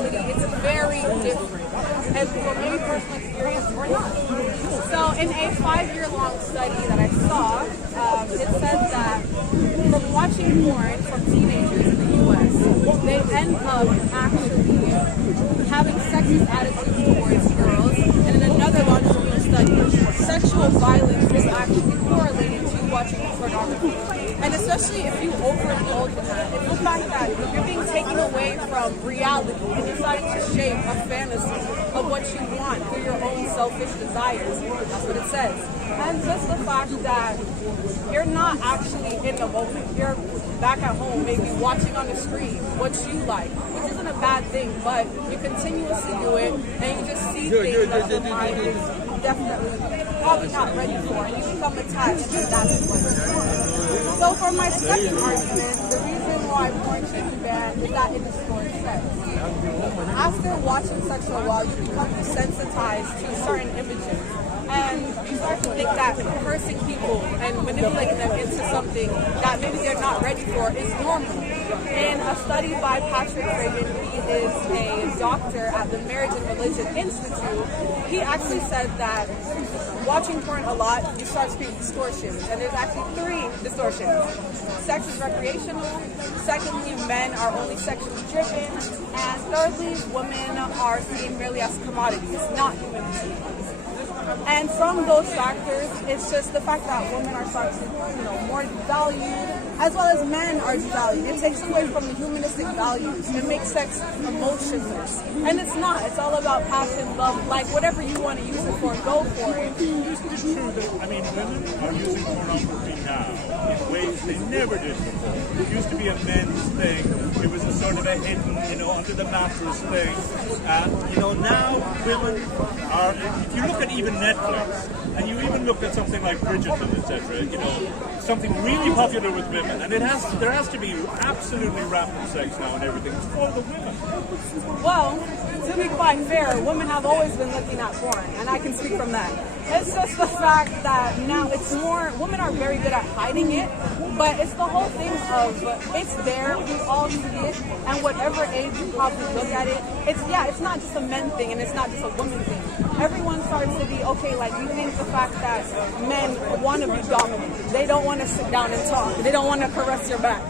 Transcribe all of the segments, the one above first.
reality, it's very different. And from any personal experience, or not. So in a 5-year-long study that I saw, it said that from watching porn from teenagers in the U.S., they end up actually having sexist attitudes towards girls. And in another longitudinal study, sexual violence was actually correlated to watching pornography. And especially if you overindulge in that, it's the fact that you're being taken away from reality and you're starting to shape a fantasy of what you want through your own selfish desires. That's what it says. And just the fact that you're not actually in the moment. You're back at home, maybe watching on the screen what you like, which isn't a bad thing, but you continuously do it and you just see things that your mind is definitely probably not ready for, and you become attached, and that's what it is. So for my second argument, the reason why porn should be banned is that it distorts sex. After watching sex for a while, you become desensitized to certain images. And you start to think that cursing people and manipulating them into something that maybe they're not ready for is normal. In a study by Patrick Reagan, he is a doctor at the Marriage and Religion Institute, he actually said that watching porn a lot, you start to create distortions. And there's actually 3 distortions. Sex is recreational. Secondly, men are only sexually driven. And thirdly, women are seen merely as commodities, not human beings. And from those factors, it's just the fact that women are starting to, more devalued, as well as men are devalued. It takes away from the humanistic values. It makes sex emotionless. And it's not. It's all about passion, love, like whatever you want to use it for, go for it. It's true that, women are using pornography now in ways they never did before. It used to be a men's thing. It was a sort of a hidden, under the mattress thing. Now women are, if you look at even Netflix, and you even look at something like Bridgerton, etc., something really popular with women, and there has to be absolutely rampant sex now and everything. It's for the women. Well, to be quite fair, women have always been looking at porn, and I can speak from that. It's just the fact that now it's more, women are very good at hiding it, but it's the whole thing of, it's there, we all see it, and whatever age you probably look at it, it's not just a men thing, and it's not just a woman thing. Everyone starts to be, okay, like you think the fact that men want to be dominant, they don't want to sit down and talk, they don't want to caress your back.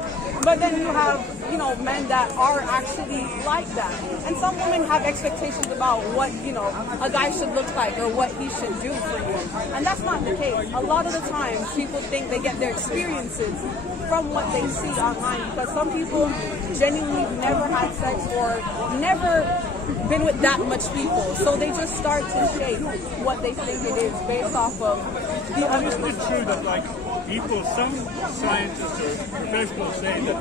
But then you have, men that are actually like that. And some women have expectations about what, a guy should look like or what he should do for you. And that's not the case. A lot of the times people think they get their experiences from what they see online, because some people genuinely never had sex or never been with that much people. So they just start to shape what they think it is based off of the other. Isn't it true that some scientists or professionals say that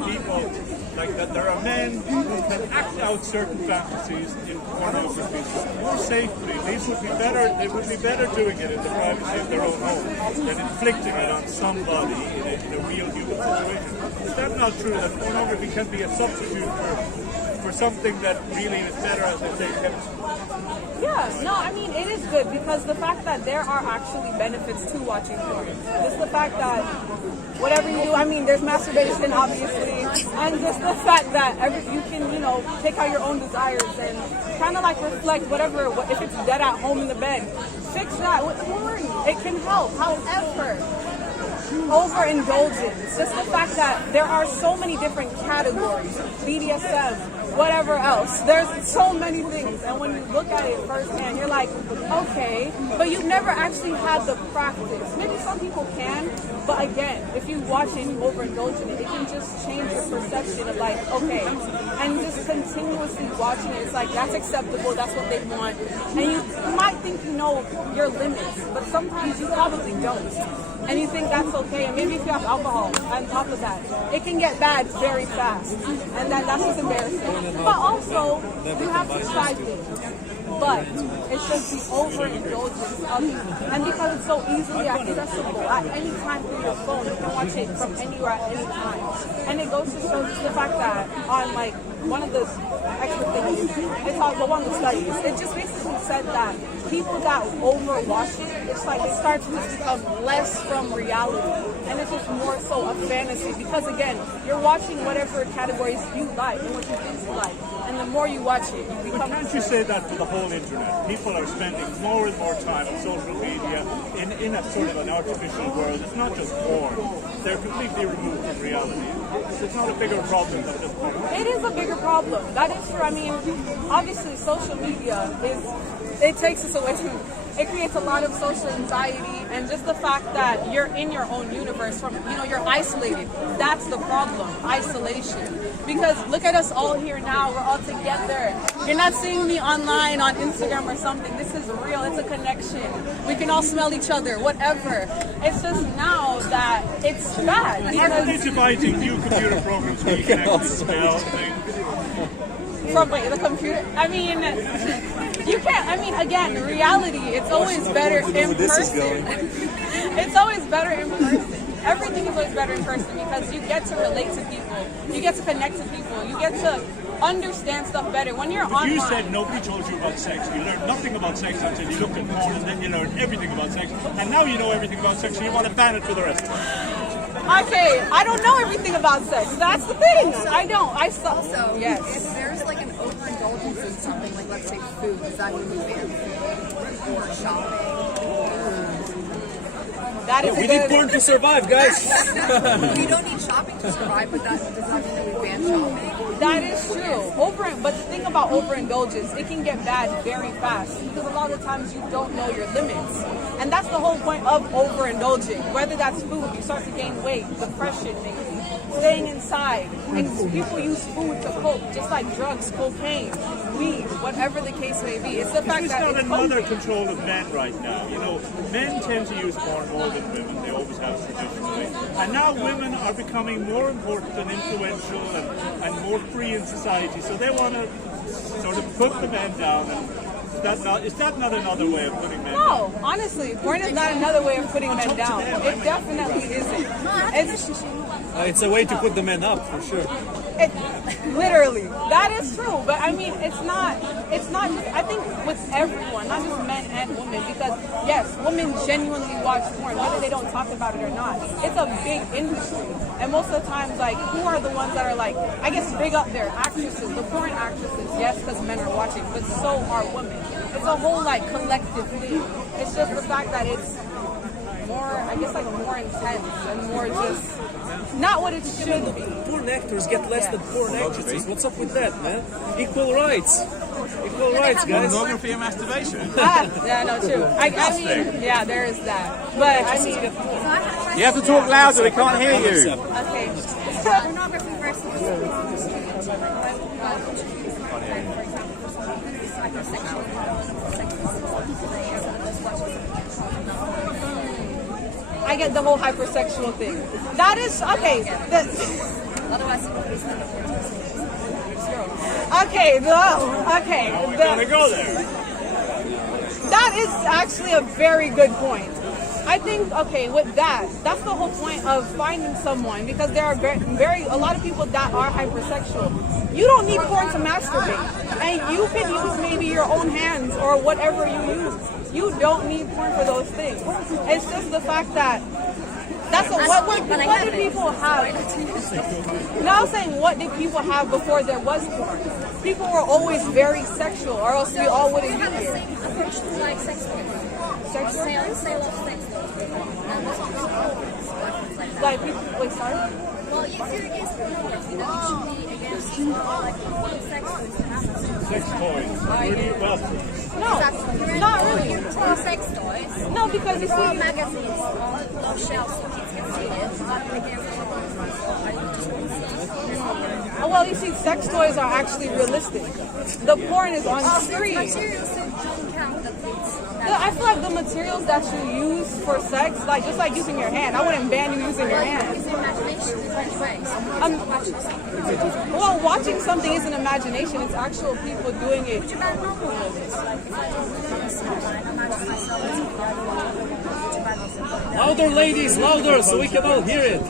that there are men who can act out certain fantasies in pornography more safely? They would be better doing it in the privacy of their own home than inflicting it on somebody in a real human situation. Is that not true, that pornography can be a substitute for something that really is better, as they say, kept? Yeah, no, it is good, because the fact that there are actually benefits to watching porn. Just the fact that whatever you do, there's masturbation, obviously, and just the fact that you can, take out your own desires and kind of reflect whatever, if it's dead at home in the bed, fix that with porn. It can help. However, overindulgence, just the fact that there are so many different categories, BDSM, whatever else, there's so many things, and when you look at it firsthand, you're like, okay, but you've never actually had the practice. Maybe some people can, but again, if you watch it and you overindulge in it, it can just change your perception of okay, and just continuously watching it, it's that's acceptable, that's what they want, and you might think you know your limits, but sometimes you probably don't. And you think that's okay, and maybe if you have alcohol on top of that, it can get bad very fast, and that's just embarrassing. But also, you have to try things. But it's just the overindulgence of it. And because it's so easily accessible at any time through your phone, you can watch it from anywhere at any time. And it goes to show just the fact that on one of the expert things, it's on one of the studies, it just basically said that people that overwatch it, it's like it starts to become less from reality, and it's just more so a fantasy. Because again, you're watching whatever categories you like and what you think you like, and the more you watch it, you become. Can't you say that for the whole internet? People are spending more and more time on social media in a sort of an artificial world. It's not just porn. They're completely removed from reality. It's not a bigger problem than just porn. It is a bigger problem. That is true. I mean, obviously, social media it takes us away from. It creates a lot of social anxiety, and just the fact that you're in your own universe, you're isolated. That's the problem, isolation. Because look at us all here now, we're all together. You're not seeing me online on Instagram or something. This is real, it's a connection. We can all smell each other, whatever. It's just now that it's bad. Aren't they devising new computer programs where you can actually smell things? From the computer. I mean, you can't. I mean, again, reality. It's always better in person. It's always better in person. Everything is always better in person because you get to relate to people. You get to connect to people. You get to understand stuff better. When you're online. You said nobody told you about sex. You learned nothing about sex until you looked at porn, and then you learned everything about sex. And now you know everything about sex, so you want to ban it for the rest of us. Okay, I don't know everything about sex. That's the thing. I don't. I saw. So, yes. if there's like an overindulgence in something, like let's say food, is that going to be banned? Or shopping? That is We need porn to survive, guys. You don't need shopping to survive, but does that mean we ban shopping? That is true. But the thing about overindulgence, it can get bad very fast because a lot of times you don't know your limits. And that's the whole point of overindulging. Whether that's food, you start to gain weight, depression maybe, staying inside. And people use food to cope, just like drugs, cocaine, weed, whatever the case may be. It's the fact It's that not it's another coping. control of men right now. You know, men tend to use porn more than women. They always have traditionally. And now women are becoming more important and influential and more free in society. So they want to sort of put the men down. And is that not another way of putting men down? No, honestly, porn is not another way of putting men down. It definitely isn't. It's a way to put the men up, for sure. It, literally, that is true. But I mean, it's not just, I think with everyone, not just men and women, because yes, women genuinely watch porn, whether they don't talk about it or not. It's a big industry. And most of the times, like, who are the ones that are like, I guess big up there, actresses, the porn actresses, yes, because men are watching, but so are women. It's a whole like collective thing. It's just the fact that it's more, I guess, like more intense and more just not what it should be. Porn actors get less than porn actresses. What's up with that, man? Equal rights. Equal rights, guys. Pornography and masturbation. Yeah, no, true. I mean, yeah, there is that. But I mean, You have to talk louder, we can't hear you. okay. Pornography versus I get the whole hypersexual thing. That is okay. Gotta go there. That is actually a very good point. I think, okay, with that's the whole point of finding someone, because there are a lot of people that are hypersexual. You don't need porn to masturbate, and you can use maybe your own hands or whatever you use. You don't need porn for those things. It's just the fact that what did people have? No, I'm saying, what did people have before there was porn? People were always very sexual, or else we all wouldn't be here. like sex toys. Sexual? Sale of sex toys. Like, wait, sorry? Well, if you're against pornography, then you should be against like sex toys to happen. Sex toys. Where do you, well, No, not really. You're pro sex toys. No, because you Pro see, magazines on those shelves so kids can see it. But against well, you see, sex toys are actually realistic. The porn is on screen. materials don't count the things. I feel like the materials that you use for sex, like just like using your hand, I wouldn't ban you using your hand. Use imagination in different ways. Well, watching something isn't imagination; it's actual people doing it. Would you ban normal movies? Like if I don't imagine myself as a would you ban those? Louder, ladies, louder, so we can all hear it.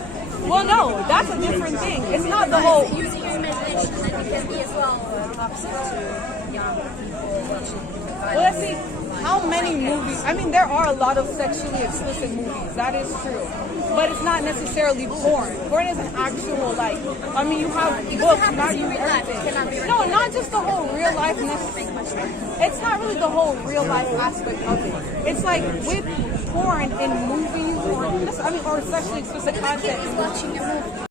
Well, no, that's a different thing. It's not the whole. Using your imagination, and it can be as well toxic to young people watching. Well, let's see. how many movies? I mean, there are a lot of sexually explicit movies. That is true, but it's not necessarily porn. Porn is an actual like. I mean, you have books, not you everything. No, not just the whole real life. It's not really the whole real life aspect of it. It's like with porn and movies, or sexually explicit content. Watching your movie.